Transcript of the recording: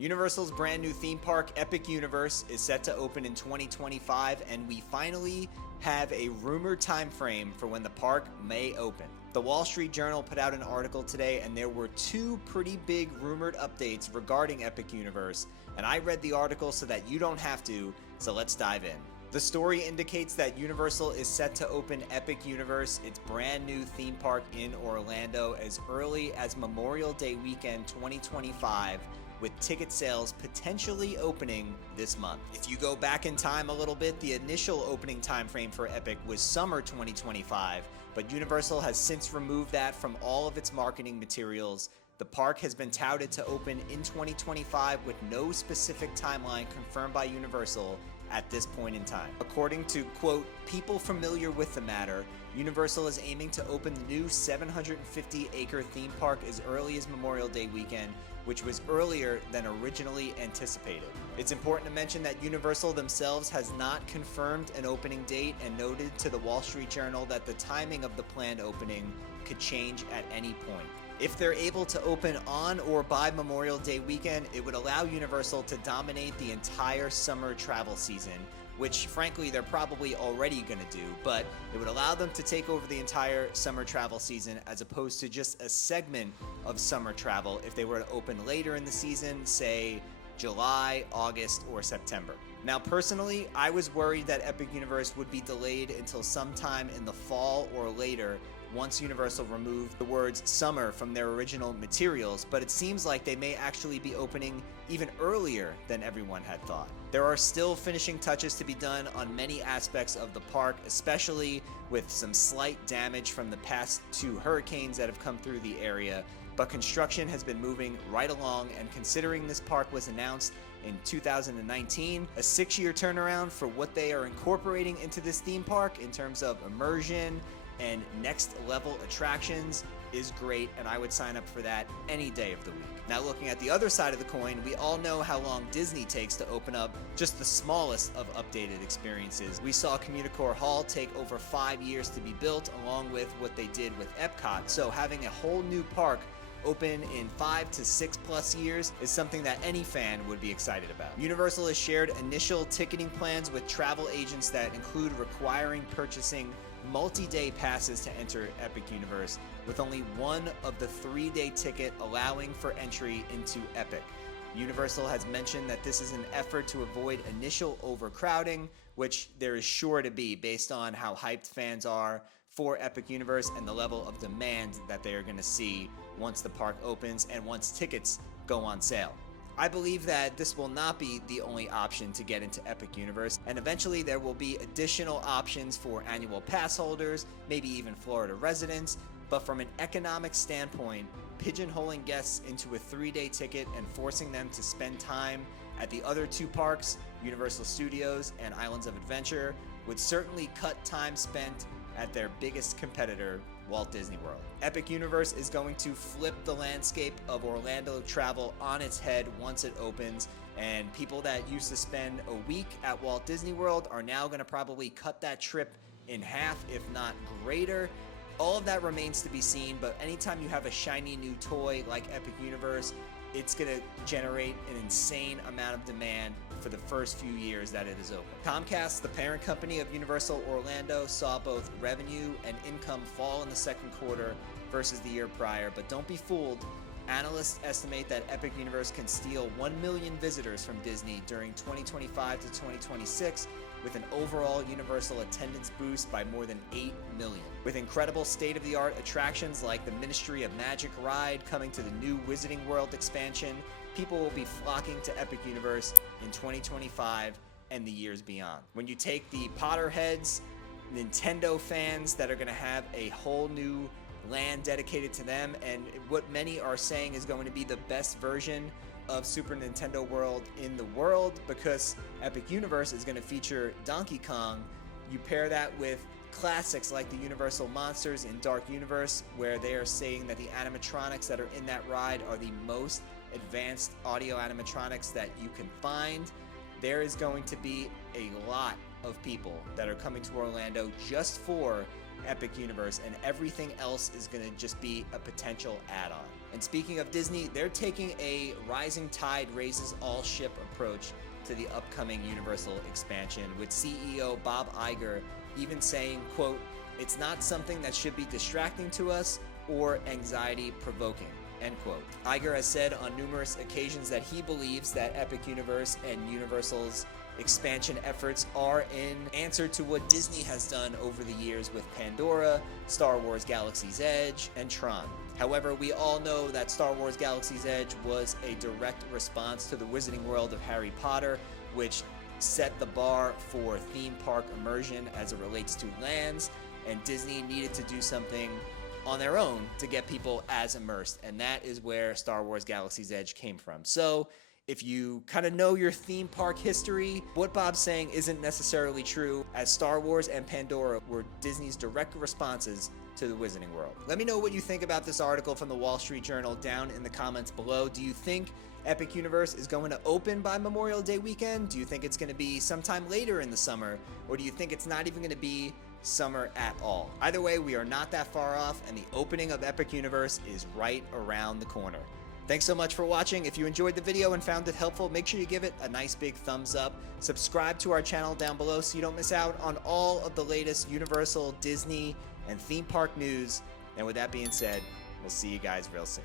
Universal's brand new theme park, Epic Universe, is set to open in 2025, and we finally have a rumored time frame for when the park may open. The Wall Street Journal put out an article today, and there were two pretty big rumored updates regarding Epic Universe, and I read the article so that you don't have to, so let's dive in. The story indicates that Universal is set to open Epic Universe, its brand new theme park in Orlando, as early as Memorial Day weekend 2025, with ticket sales potentially opening this month. If you go back in time a little bit, the initial opening time frame for Epic was summer 2025, but Universal has since removed that from all of its marketing materials. The park has been touted to open in 2025 with no specific timeline confirmed by Universal at this point in time. According to, quote, people familiar with the matter, Universal is aiming to open the new 750-acre theme park as early as Memorial Day weekend, which was earlier than originally anticipated. It's important to mention that Universal themselves has not confirmed an opening date and noted to the Wall Street Journal that the timing of the planned opening could change at any point. If they're able to open on or by Memorial Day weekend, it would allow Universal to dominate the entire summer travel season, which frankly they're probably already going to do, but it would allow them to take over the entire summer travel season as opposed to just a segment of summer travel if they were to open later in the season, say July, August, or September. Now personally, I was worried that Epic Universe would be delayed until sometime in the fall or later once Universal removed the words summer from their original materials, but it seems like they may actually be opening even earlier than everyone had thought. There are still finishing touches to be done on many aspects of the park, especially with some slight damage from the past two hurricanes that have come through the area, but construction has been moving right along, and considering this park was announced in 2019, a 6-year turnaround for what they are incorporating into this theme park in terms of immersion and next level attractions is great, and I would sign up for that any day of the week. Now looking at the other side of the coin, we all know how long Disney takes to open up just the smallest of updated experiences. We saw Communicore Hall take over 5 years to be built, along with what they did with Epcot, so having a whole new park open in 5 to 6 plus years is something that any fan would be excited about. Universal has shared initial ticketing plans with travel agents that include requiring purchasing multi-day passes to enter Epic Universe, with only one of the 3-day ticket allowing for entry into Epic. Universal has mentioned that this is an effort to avoid initial overcrowding, which there is sure to be based on how hyped fans are for Epic Universe and the level of demand that they are going to see once the park opens and once tickets go on sale. I believe that this will not be the only option to get into Epic Universe, and eventually there will be additional options for annual pass holders, maybe even Florida residents, but from an economic standpoint, pigeonholing guests into a 3-day ticket and forcing them to spend time at the other two parks, Universal Studios and Islands of Adventure, would certainly cut time spent at their biggest competitor, Walt Disney World. Epic Universe is going to flip the landscape of Orlando travel on its head once it opens, and people that used to spend a week at Walt Disney World are now going to probably cut that trip in half, if not greater. All of that remains to be seen, but anytime you have a shiny new toy like Epic Universe, it's going to generate an insane amount of demand for the first few years that it is open. Comcast, the parent company of Universal Orlando, saw both revenue and income fall in the second quarter versus the year prior, but don't be fooled. Analysts estimate that Epic Universe can steal 1 million visitors from Disney during 2025 to 2026, with an overall Universal attendance boost by more than 8 million. With incredible state-of-the-art attractions like the Ministry of Magic ride coming to the new Wizarding World expansion, people will be flocking to Epic Universe in 2025 and the years beyond. When you take the Potterheads, Nintendo fans that are going to have a whole new land dedicated to them, and what many are saying is going to be the best version of Super Nintendo World in the world, because Epic Universe is going to feature Donkey Kong. You pair that with classics like the Universal Monsters in Dark Universe, where they are saying that the animatronics that are in that ride are the most advanced audio animatronics that you can find. There is going to be a lot of people that are coming to Orlando just for Epic Universe, and everything else is going to just be a potential add-on. And speaking of Disney, they're taking a rising tide raises all ship approach to the upcoming Universal expansion, with CEO Bob Iger even saying, quote, "It's not something that should be distracting to us or anxiety provoking." End quote. Iger has said on numerous occasions that he believes that Epic Universe and Universal's expansion efforts are in answer to what Disney has done over the years with Pandora, Star Wars Galaxy's Edge, and Tron. However, we all know that Star Wars Galaxy's Edge was a direct response to the Wizarding World of Harry Potter, which set the bar for theme park immersion as it relates to lands, and Disney needed to do something on their own to get people as immersed, and that is where Star Wars Galaxy's Edge came from. So if you kind of know your theme park history, what Bob's saying isn't necessarily true, as Star Wars and Pandora were Disney's direct responses to the Wizarding World. Let me know what you think about this article from the Wall Street Journal down in the comments below. Do you think Epic Universe is going to open by Memorial Day weekend? Do you think it's going to be sometime later in the summer? Or do you think it's not even going to be summer at all? Either way, we are not that far off, and the opening of Epic Universe is right around the corner. Thanks so much for watching. If you enjoyed the video and found it helpful, make sure you give it a nice big thumbs up. Subscribe to our channel down below so you don't miss out on all of the latest Universal, Disney, and theme park news. And with that being said, we'll see you guys real soon.